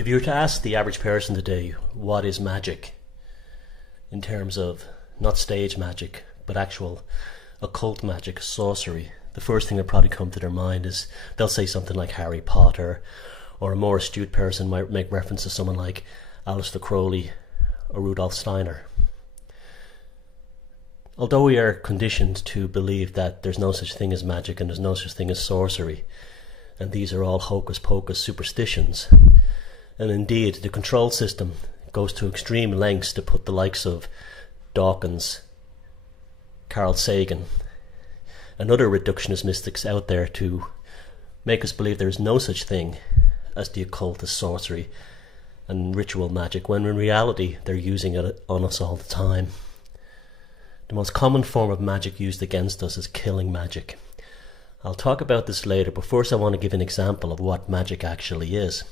If you were to ask the average person today, what is magic? In terms of not stage magic, but actual occult magic, sorcery, the first thing that probably come to their mind is they'll say something like Harry Potter, or a more astute person might make reference to someone like Aleister Crowley or Rudolf Steiner. Although we are conditioned to believe that there's no such thing as magic and there's no such thing as sorcery, and these are all hocus pocus superstitions, and indeed the control system goes to extreme lengths to put the likes of Dawkins, Carl Sagan and other reductionist mystics out there to make us believe there is no such thing as the occult, as sorcery and ritual magic, when in reality they're using it on us all the time. The most common form of magic used against us is killing magic. I'll talk about this later, but first I want to give an example of what magic actually is.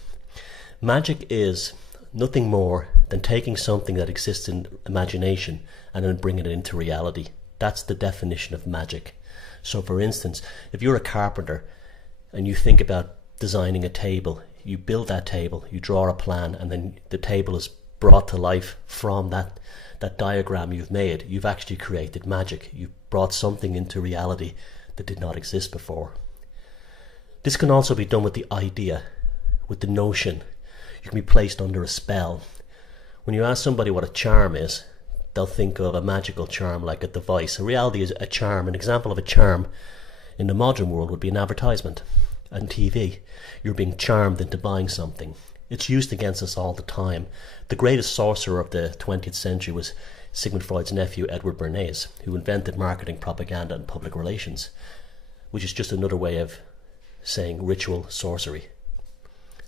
Magic is nothing more than taking something that exists in imagination and then bringing it into reality. That's the definition of magic. So for instance, if you're a carpenter and you think about designing a table, you build that table, you draw a plan, and then the table is brought to life from that diagram you've made. You've actually created magic. You've brought something into reality that did not exist before. This can also be done with the idea, with the notion. You can be placed under a spell. When you ask somebody what a charm is, they'll think of a magical charm like a device. In reality, is a charm. An example of a charm in the modern world would be an advertisement on TV. You're being charmed into buying something. It's used against us all the time. The greatest sorcerer of the 20th century was Sigmund Freud's nephew, Edward Bernays, who invented marketing, propaganda and public relations, which is just another way of saying ritual sorcery,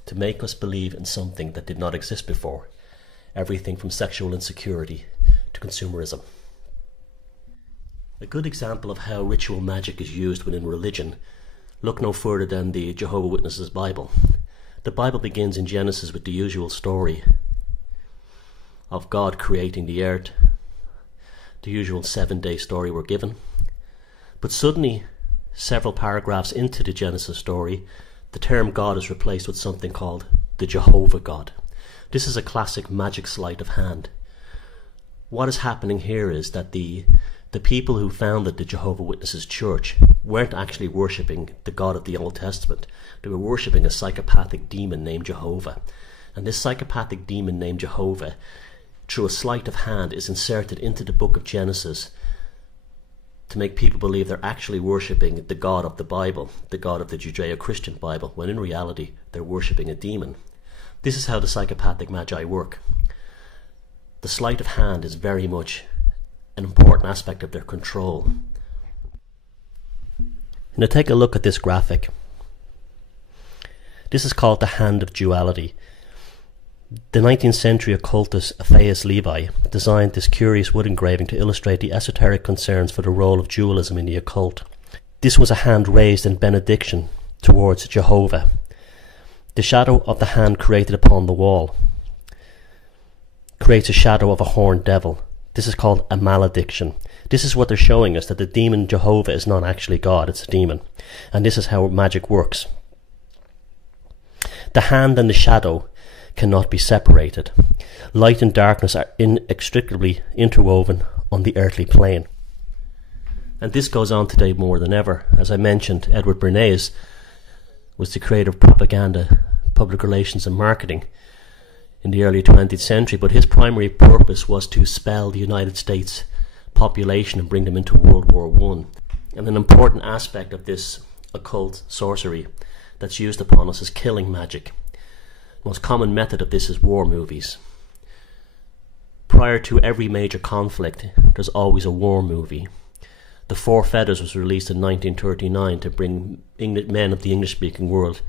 to make us believe in something that did not exist before. Everything from sexual insecurity to consumerism. A good example of how ritual magic is used within religion, look no further than the Jehovah's Witnesses Bible. The Bible begins in Genesis with the usual story of God creating the earth. The usual 7-day story we're given. But suddenly, several paragraphs into the Genesis story, the term God is replaced with something called the Jehovah God. This is a classic magic sleight of hand. What is happening here is that the people who founded the Jehovah's Witnesses Church weren't actually worshipping the God of the Old Testament. They were worshipping a psychopathic demon named Jehovah. And this psychopathic demon named Jehovah, through a sleight of hand, is inserted into the book of Genesis to make people believe they're actually worshipping the God of the Bible, the God of the Judeo-Christian Bible, when in reality they're worshipping a demon. This is how the psychopathic magi work. The sleight of hand is very much an important aspect of their control. Now take a look at this graphic. This is called the Hand of Duality. The 19th century occultist Aphaeus Levi designed this curious wood engraving to illustrate the esoteric concerns for the role of dualism in the occult. This was a hand raised in benediction towards Jehovah. The shadow of the hand created upon the wall creates a shadow of a horned devil. This is called a malediction. This is what they're showing us, that the demon Jehovah is not actually God, it's a demon. And this is how magic works. The hand and the shadow cannot be separated. Light and darkness are inextricably interwoven on the earthly plane. And this goes on today more than ever. As I mentioned, Edward Bernays was the creator of propaganda, public relations and marketing in the early 20th century, but his primary purpose was to spell the United States population and bring them into World War I. And an important aspect of this occult sorcery that's used upon us is killing magic. The most common method of this is war movies. Prior to every major conflict, there's always a war movie. The Four Feathers was released in 1939 to bring men of the English-speaking world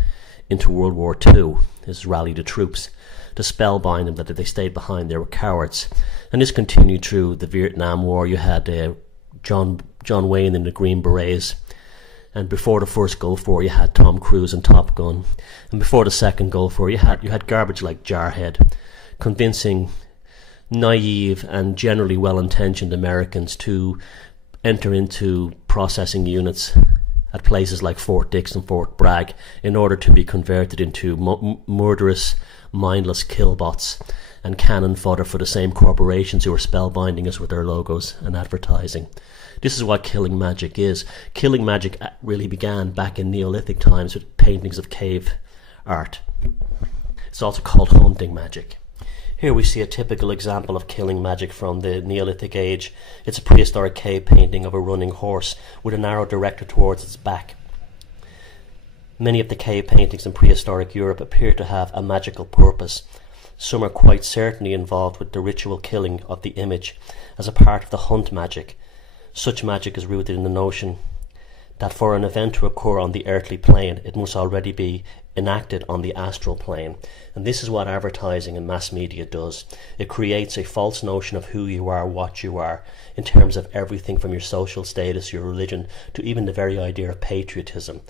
into World War II. This rallied the troops to spellbind them that if they stayed behind they were cowards. And this continued through the Vietnam War. You had John Wayne in the Green Berets. And before the first Gulf War, you had Tom Cruise and Top Gun. And before the second Gulf War, you had garbage like Jarhead, convincing naive and generally well-intentioned Americans to enter into processing units at places like Fort Dix and Fort Bragg in order to be converted into murderous, mindless killbots and cannon fodder for the same corporations who are spellbinding us with their logos and advertising. This is what killing magic is. Killing magic really began back in Neolithic times with paintings of cave art. It's also called hunting magic. Here we see a typical example of killing magic from the Neolithic age. It's a prehistoric cave painting of a running horse with an arrow directed towards its back. Many of the cave paintings in prehistoric Europe appear to have a magical purpose. Some are quite certainly involved with the ritual killing of the image as a part of the hunt magic. Such magic is rooted in the notion that for an event to occur on the earthly plane, it must already be enacted on the astral plane. And this is what advertising and mass media does. It creates a false notion of who you are, what you are, in terms of everything from your social status, your religion, to even the very idea of patriotism.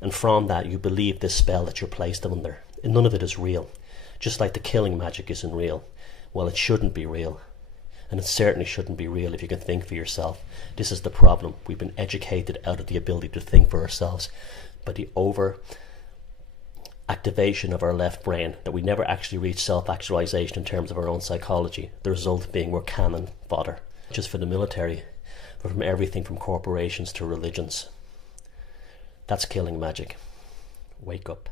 And from that, you believe this spell that you're placed under. And none of it is real. Just like the killing magic isn't real. Well, it shouldn't be real. And it certainly shouldn't be real if you can think for yourself. This is the problem. We've been educated out of the ability to think for ourselves by the over-activation of our left brain, that we never actually reach self-actualization in terms of our own psychology. The result being we're cannon fodder, not just for the military, but from everything from corporations to religions. That's killing magic. Wake up.